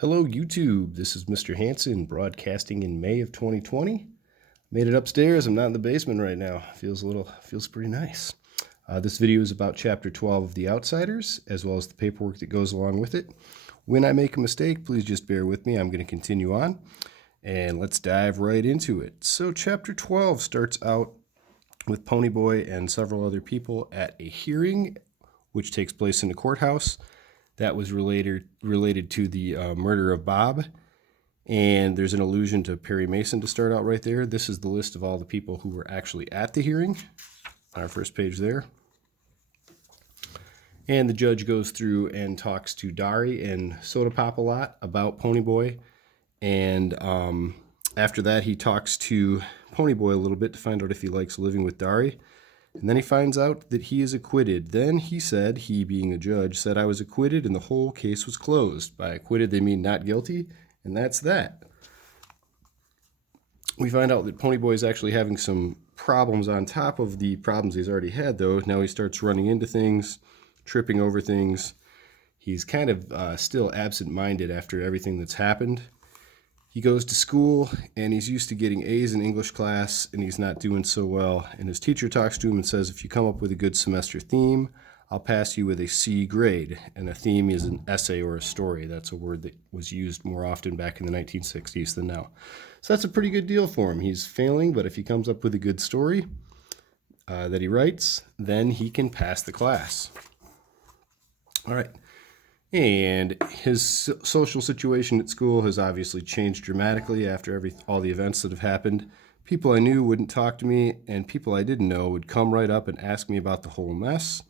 Hello, YouTube. This is Mr. Hanson broadcasting in May of 2020. Made it upstairs. I'm not in the basement right now. Feels pretty nice. This video is about Chapter 12 of The Outsiders, as well as the paperwork that goes along with it. When I make a mistake, please just bear with me. I'm going to continue on, and let's dive right into it. So Chapter 12 starts out with Ponyboy and several other people at a hearing, which takes place in the courthouse. That was related to the murder of Bob. And there's an allusion to Perry Mason to start out right there. This is the list of all the people who were actually at the hearing on our first page there. And the judge goes through and talks to Dari and Soda Pop a lot about Ponyboy. And after that, he talks to Ponyboy a little bit to find out if he likes living with Dari. And then he finds out that he is acquitted. Then he said, he being a judge, said, "I was acquitted and the whole case was closed." By acquitted, they mean not guilty, and that's that. We find out that Ponyboy is actually having some problems on top of the problems he's already had, though. Now he starts running into things, tripping over things. He's kind of still absent-minded after everything that's happened. He goes to school, and he's used to getting A's in English class, and he's not doing so well. And his teacher talks to him and says, "If you come up with a good semester theme, I'll pass you with a C grade." And a theme is an essay or a story. That's a word that was used more often back in the 1960s than now. So that's a pretty good deal for him. He's failing, but if he comes up with a good story that he writes, then he can pass the class. All right. And his social situation at school has obviously changed dramatically after all the events that have happened. People I knew wouldn't talk to me, and people I didn't know would come right up and ask me about the whole mess.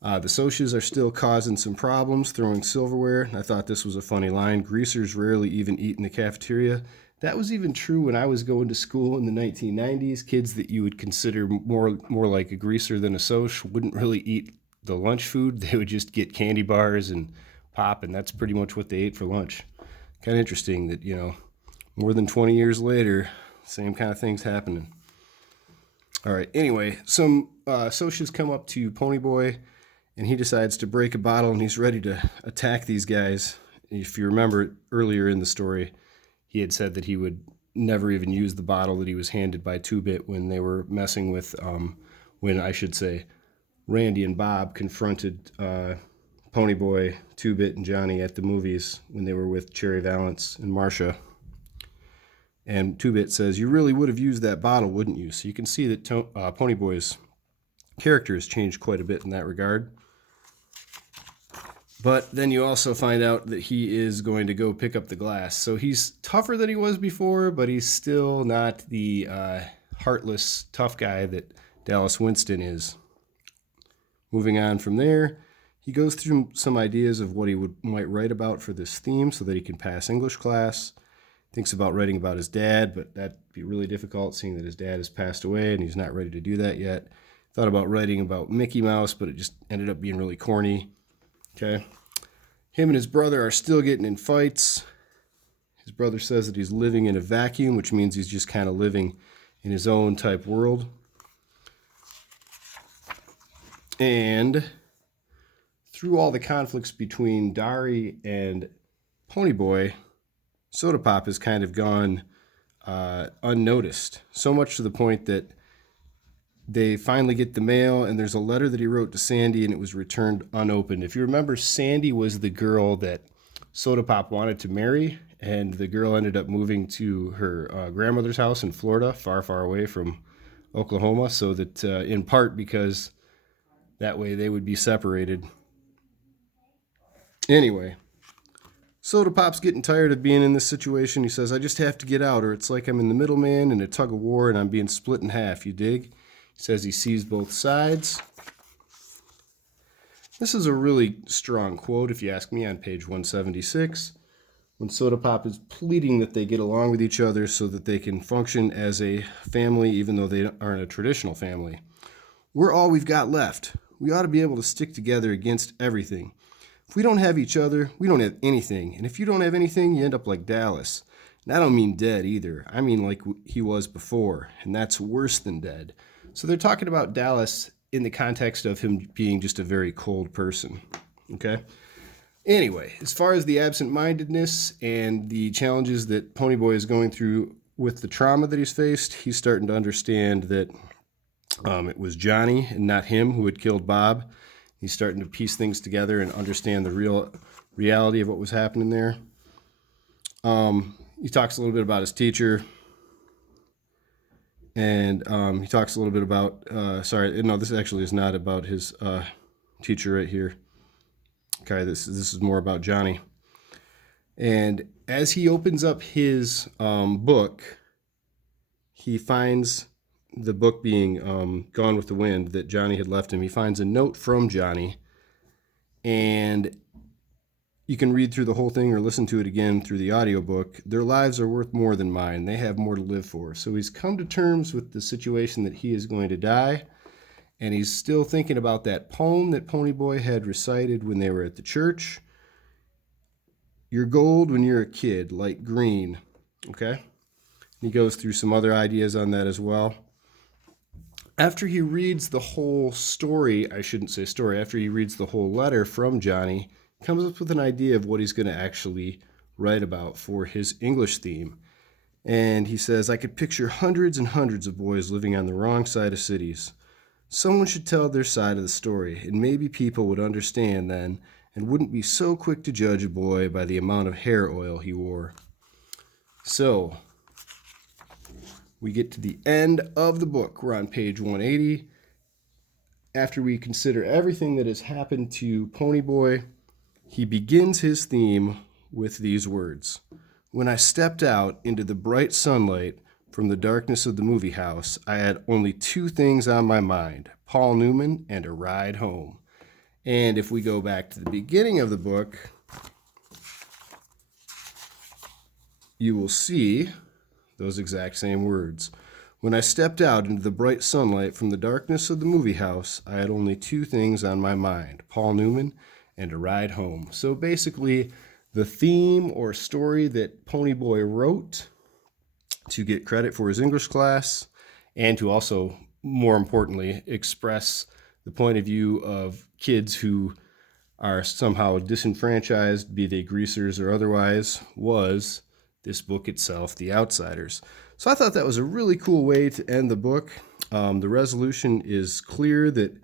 The socias are still causing some problems, throwing silverware. I thought this was a funny line. Greasers rarely even eat in the cafeteria. That was even true when I was going to school in the 1990s. Kids that you would consider more like a greaser than a soc wouldn't really eat the lunch food. They would just get candy bars and pop, and that's pretty much what they ate for lunch. Kind of interesting that, more than 20 years later, same kind of things happening. All right, anyway, some socias come up to Ponyboy, and he decides to break a bottle, and he's ready to attack these guys. If you remember earlier in the story, he had said that he would never even use the bottle that he was handed by Two-Bit when they were messing with, Randy and Bob confronted Ponyboy, Two-Bit, and Johnny at the movies when they were with Cherry Valance and Marcia. And Two-Bit says, "You really would have used that bottle, wouldn't you?" So you can see that Ponyboy's character has changed quite a bit in that regard. But then you also find out that he is going to go pick up the glass. So he's tougher than he was before, but he's still not the heartless, tough guy that Dallas Winston is. Moving on from there, he goes through some ideas of what he might write about for this theme so that he can pass English class. Thinks about writing about his dad, but that'd be really difficult seeing that his dad has passed away and he's not ready to do that yet. Thought about writing about Mickey Mouse, but it just ended up being really corny. Okay. Him and his brother are still getting in fights. His brother says that he's living in a vacuum, which means he's just kind of living in his own type world. And through all the conflicts between Dari and Ponyboy, Soda Pop has kind of gone unnoticed. So much to the point that they finally get the mail, and there's a letter that he wrote to Sandy, and it was returned unopened. If you remember, Sandy was the girl that Soda Pop wanted to marry, and the girl ended up moving to her grandmother's house in Florida, far, far away from Oklahoma, so that in part because that way they would be separated. Anyway, Soda Pop's getting tired of being in this situation. He says, "I just have to get out, or it's like I'm in the middleman in a tug of war and I'm being split in half, you dig?" He says he sees both sides. This is a really strong quote, if you ask me, on page 176, when Soda Pop is pleading that they get along with each other so that they can function as a family, even though they aren't a traditional family. "We're all we've got left. We ought to be able to stick together against everything. If we don't have each other, we don't have anything. And if you don't have anything, you end up like Dallas. And I don't mean dead either. I mean like he was before. And that's worse than dead." So they're talking about Dallas in the context of him being just a very cold person. Okay? Anyway, as far as the absent-mindedness and the challenges that Ponyboy is going through with the trauma that he's faced, he's starting to understand that it was Johnny and not him who had killed Bob. He's starting to piece things together and understand the real reality of what was happening there. He talks a little bit about his teacher. And he talks a little bit about, this actually is not about his teacher right here. Okay, this is more about Johnny. And as he opens up his book, he finds the book being Gone with the Wind that Johnny had left him. He finds a note from Johnny, and you can read through the whole thing or listen to it again through the audiobook. Their lives are worth more than mine. They have more to live for. So he's come to terms with the situation that he is going to die, and he's still thinking about that poem that Ponyboy had recited when they were at the church. You're gold when you're a kid, like green. Okay? He goes through some other ideas on that as well. After he reads the whole story, after he reads the whole letter from Johnny, comes up with an idea of what he's going to actually write about for his English theme. And he says, I could picture hundreds and hundreds of boys living on the wrong side of cities. Someone should tell their side of the story, and maybe people would understand then and wouldn't be so quick to judge a boy by the amount of hair oil he wore. So, we get to the end of the book. We're on page 180. After we consider everything that has happened to Ponyboy, he begins his theme with these words. When I stepped out into the bright sunlight from the darkness of the movie house, I had only two things on my mind, Paul Newman and a ride home. And if we go back to the beginning of the book, you will see those exact same words. When I stepped out into the bright sunlight from the darkness of the movie house, I had only two things on my mind, Paul Newman and a ride home. So basically, the theme or story that Ponyboy wrote to get credit for his English class and to also, more importantly, express the point of view of kids who are somehow disenfranchised, be they greasers or otherwise, was this book itself, The Outsiders. So I thought that was a really cool way to end the book. The resolution is clear that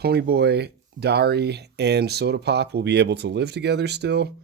Ponyboy, Dari, and Soda Pop will be able to live together still.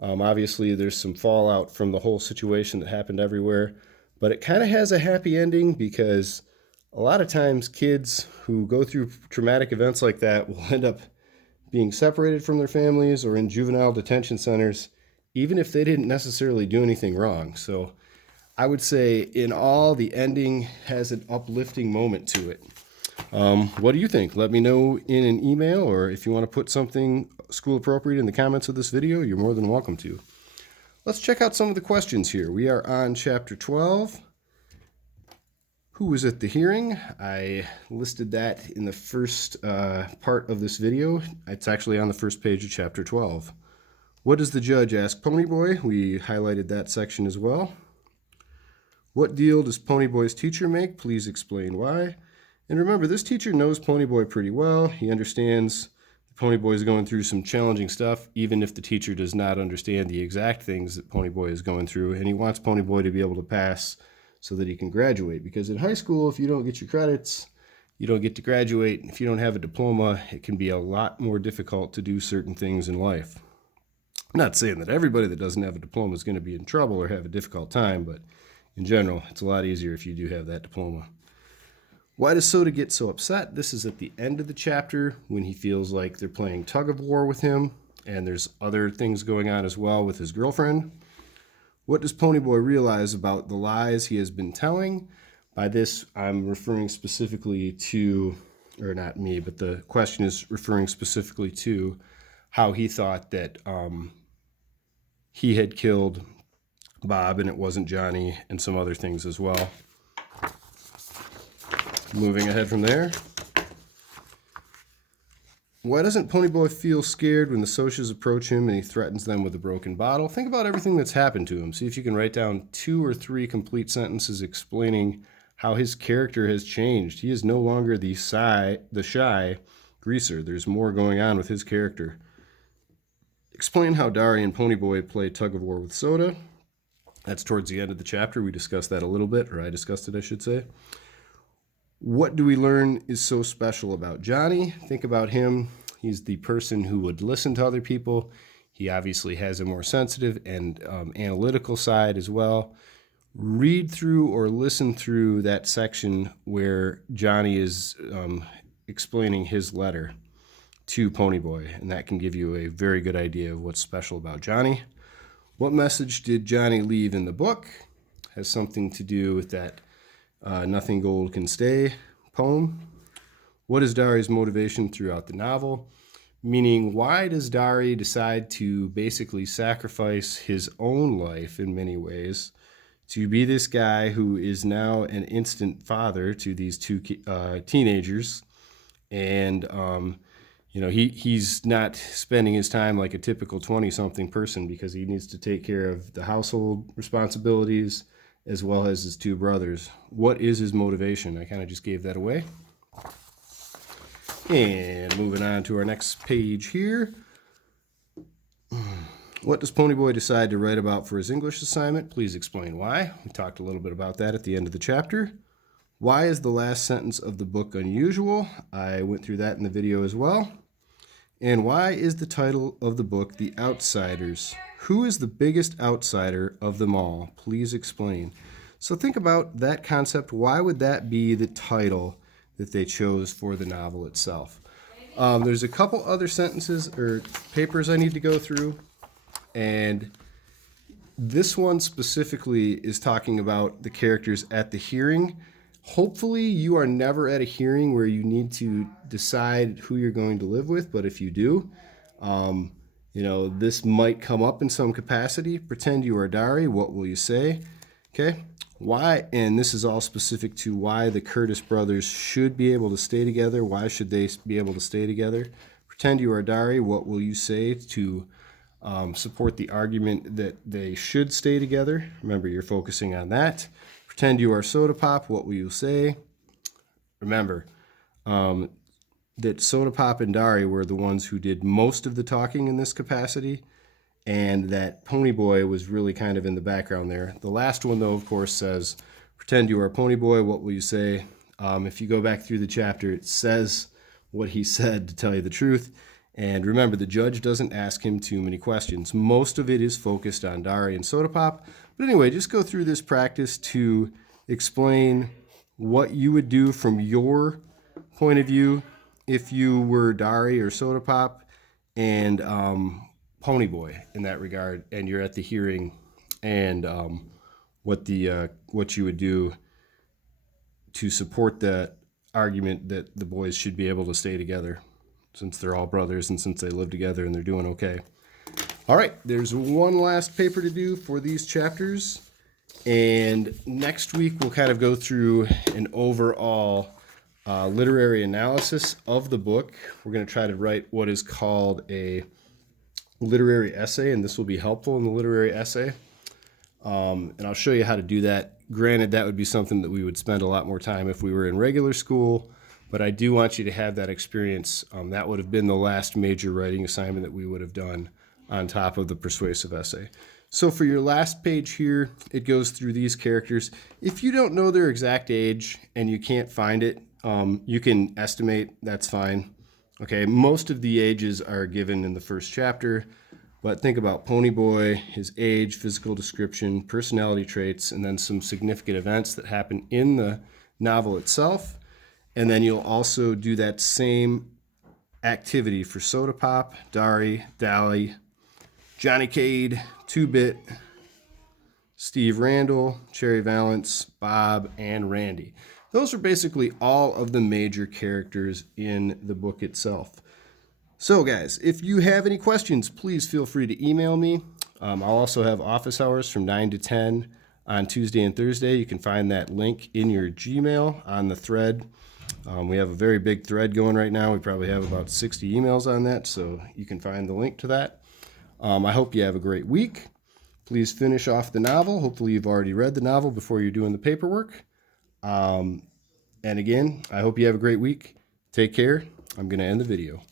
Obviously, there's some fallout from the whole situation that happened everywhere, but it kind of has a happy ending because a lot of times kids who go through traumatic events like that will end up being separated from their families or in juvenile detention centers, even if they didn't necessarily do anything wrong. So I would say in all, the ending has an uplifting moment to it. What do you think? Let me know in an email, or if you want to put something school appropriate in the comments of this video, you're more than welcome to. Let's check out some of the questions here. We are on chapter 12. Who was at the hearing? I listed that in the first part of this video. It's actually on the first page of chapter 12. What does the judge ask Ponyboy? We highlighted that section as well. What deal does Ponyboy's teacher make? Please explain why. And remember, this teacher knows Ponyboy pretty well. He understands Ponyboy is going through some challenging stuff, even if the teacher does not understand the exact things that Ponyboy is going through. And he wants Ponyboy to be able to pass so that he can graduate. Because in high school, if you don't get your credits, you don't get to graduate. If you don't have a diploma, it can be a lot more difficult to do certain things in life. I'm not saying that everybody that doesn't have a diploma is going to be in trouble or have a difficult time, but in general, it's a lot easier if you do have that diploma. Why does Soda get so upset? This is at the end of the chapter when he feels like they're playing tug of war with him, and there's other things going on as well with his girlfriend. What does Ponyboy realize about the lies he has been telling? By this, I'm referring specifically to, or not me, but the question is referring specifically to how he thought that he had killed Bob and it wasn't Johnny, and some other things as well. Moving ahead from there. Why doesn't Ponyboy feel scared when the Socias approach him and he threatens them with a broken bottle? Think about everything that's happened to him. See if you can write down 2 or 3 complete sentences explaining how his character has changed. He is no longer the shy greaser. There's more going on with his character. Explain how Dari and Ponyboy play tug of war with Soda. That's towards the end of the chapter. We discussed that a little bit, or I discussed it, I should say. What do we learn is so special about Johnny? Think about him. He's the person who would listen to other people. He obviously has a more sensitive and analytical side as well. Read through or listen through that section where Johnny is explaining his letter to Ponyboy, and that can give you a very good idea of what's special about Johnny. What message did Johnny leave in the book? Has something to do with that Nothing Gold Can Stay poem. What is Dari's motivation throughout the novel? Meaning, why does Dari decide to basically sacrifice his own life in many ways to be this guy who is now an instant father to these two teenagers? And, he's not spending his time like a typical 20-something person because he needs to take care of the household responsibilities as well as his two brothers. What is his motivation? I kind of just gave that away. And moving on to our next page here. What does Ponyboy decide to write about for his English assignment? Please explain why. We talked a little bit about that at the end of the chapter. Why is the last sentence of the book unusual? I went through that in the video as well. And why is the title of the book The Outsiders? Who is the biggest outsider of them all? Please explain. So think about that concept. Why would that be the title that they chose for the novel itself? There's a couple other sentences or papers I need to go through, and this one specifically is talking about the characters at the hearing. Hopefully you are never at a hearing where you need to decide who you're going to live with, but if you do, this might come up in some capacity. Pretend you are Dari. What will you say? Okay. Why, and this is all specific to why the Curtis brothers should be able to stay together. Why should they be able to stay together? Pretend you are Dari. What will you say to support the argument that they should stay together? Remember, you're focusing on that. Pretend you are Soda Pop. What will you say? Remember that Soda Pop and Dari were the ones who did most of the talking in this capacity, and that Ponyboy was really kind of in the background there. The last one, though, of course, says, pretend you are Ponyboy, what will you say? If you go back through the chapter, it says what he said, to tell you the truth. And remember, the judge doesn't ask him too many questions. Most of it is focused on Dari and Soda Pop. But anyway, just go through this practice to explain what you would do from your point of view if you were Dari or Soda Pop and Ponyboy in that regard, and you're at the hearing, and what you would do to support that argument that the boys should be able to stay together, since they're all brothers and since they live together and they're doing okay. All right, there's one last paper to do for these chapters, and next week we'll kind of go through an overall literary analysis of the book. We're going to try to write what is called a literary essay, and this will be helpful in the literary essay. And I'll show you how to do that. Granted, that would be something that we would spend a lot more time if we were in regular school, but I do want you to have that experience. That would have been the last major writing assignment that we would have done on top of the persuasive essay. So for your last page here, it goes through these characters. If you don't know their exact age and you can't find it, you can estimate, that's fine. Okay, most of the ages are given in the first chapter, but think about Ponyboy, his age, physical description, personality traits, and then some significant events that happen in the novel itself. And then you'll also do that same activity for Soda Pop, Dari, Dally, Johnny Cade, 2-Bit, Steve Randall, Cherry Valance, Bob, and Randy. Those are basically all of the major characters in the book itself. So guys, if you have any questions, please feel free to email me. I'll also have office hours from 9 to 10 on Tuesday and Thursday. You can find that link in your Gmail on the thread. We have a very big thread going right now. We probably have about 60 emails on that, so you can find the link to that. I hope you have a great week. Please finish off the novel. Hopefully you've already read the novel before you're doing the paperwork. And again, I hope you have a great week. Take care. I'm going to end the video.